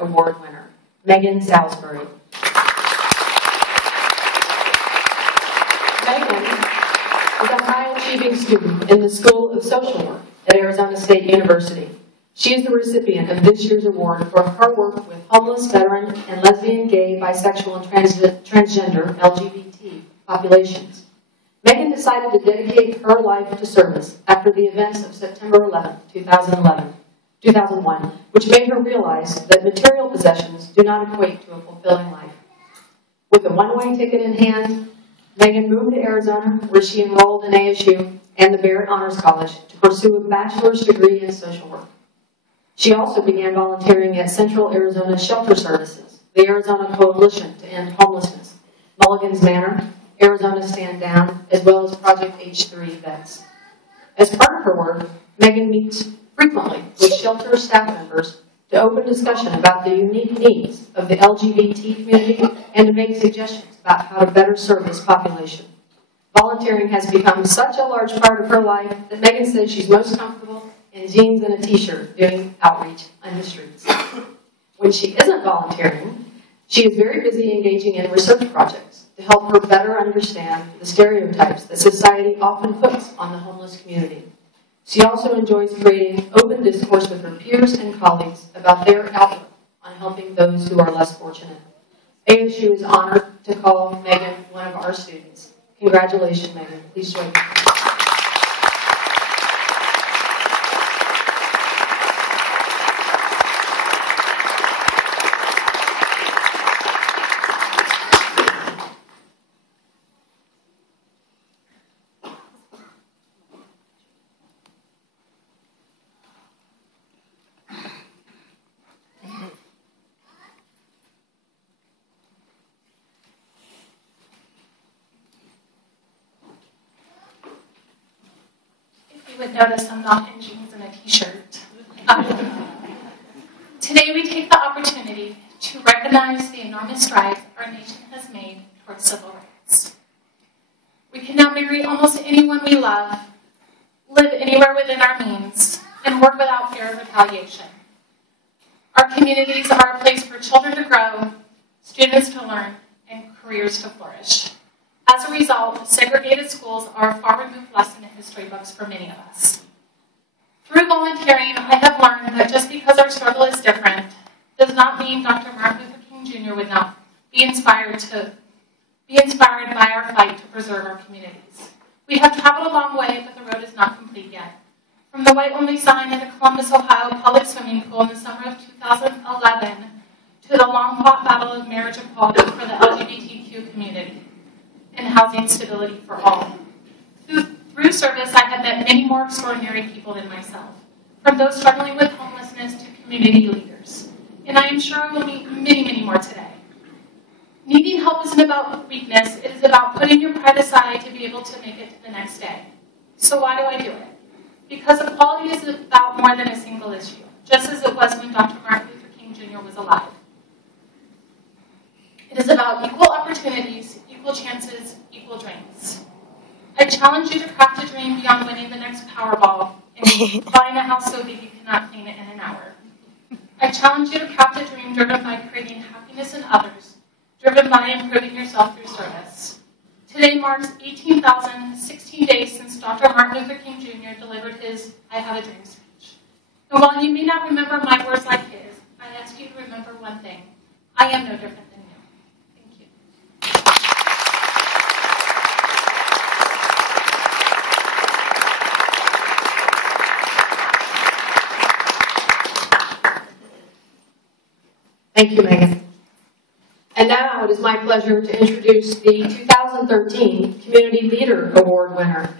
Award winner, Megan Salisbury. Megan is a high-achieving student in the School of Social Work at Arizona State University. She is the recipient of this year's award for her work with homeless, veteran, and lesbian, gay, bisexual, and transgender LGBT populations. Megan decided to dedicate her life to service after the events of September 11, 2001, which made her realize that material possessions do not equate to a fulfilling life. With a one-way ticket in hand, Megan moved to Arizona, where she enrolled in ASU and the Barrett Honors College to pursue a bachelor's degree in social work. She also began volunteering at Central Arizona Shelter Services, the Arizona Coalition to End Homelessness, Mulligan's Manor, Arizona Stand Down, as well as Project H3 vets. As part of her work, Megan meets frequently with shelter staff members to open discussion about the unique needs of the LGBT community and to make suggestions about how to better serve this population. Volunteering has become such a large part of her life that Megan says she's most comfortable in jeans and a t-shirt doing outreach on the streets. When she isn't volunteering, she is very busy engaging in research projects to help her better understand the stereotypes that society often puts on the homeless community. She also enjoys creating open discourse with her peers and colleagues about their outlook on helping those who are less fortunate. ASU is honored to call Megan one of our students. Congratulations, Megan. Please join me. You would notice I'm not in jeans and a t-shirt. Today we take the opportunity to recognize the enormous strides our nation has made towards civil rights. We can now marry almost anyone we love, live anywhere within our means, and work without fear of retaliation. Our communities are a place for children to grow, students to learn, and careers to flourish. As a result, segregated schools are a far-removed lesson in history books for many of us. Through volunteering, I have learned that just because our struggle is different does not mean Dr. Martin Luther King Jr. would not be inspired by our fight to preserve our communities. We have traveled a long way, but the road is not complete yet. From the white-only sign at the Columbus, Ohio public swimming pool in the summer of 2011 to the long-fought battle of marriage equality for the LGBTQ community and housing stability for all. Through service, I have met many more extraordinary people than myself, from those struggling with homelessness to community leaders. And I am sure I will meet many, many more today. Needing help isn't about weakness, it is about putting your pride aside to be able to make it to the next day. So why do I do it? Because equality is about more than a single issue, just as it was when Dr. Martin Luther King Jr. was alive. It is about equal opportunities, equal chances, equal dreams. I challenge you to craft a dream beyond winning the next Powerball and buying a house so big you cannot clean it in an hour. I challenge you to craft a dream driven by creating happiness in others, driven by improving yourself through service. Today marks 18,016 days since Dr. Martin Luther King Jr. delivered his I Have a Dream speech. And while you may not remember my words like his, I ask you to remember one thing. I am no different than you. Thank you. Thank you, Megan. And now it is my pleasure to introduce the 2013 Community Leader Award winner,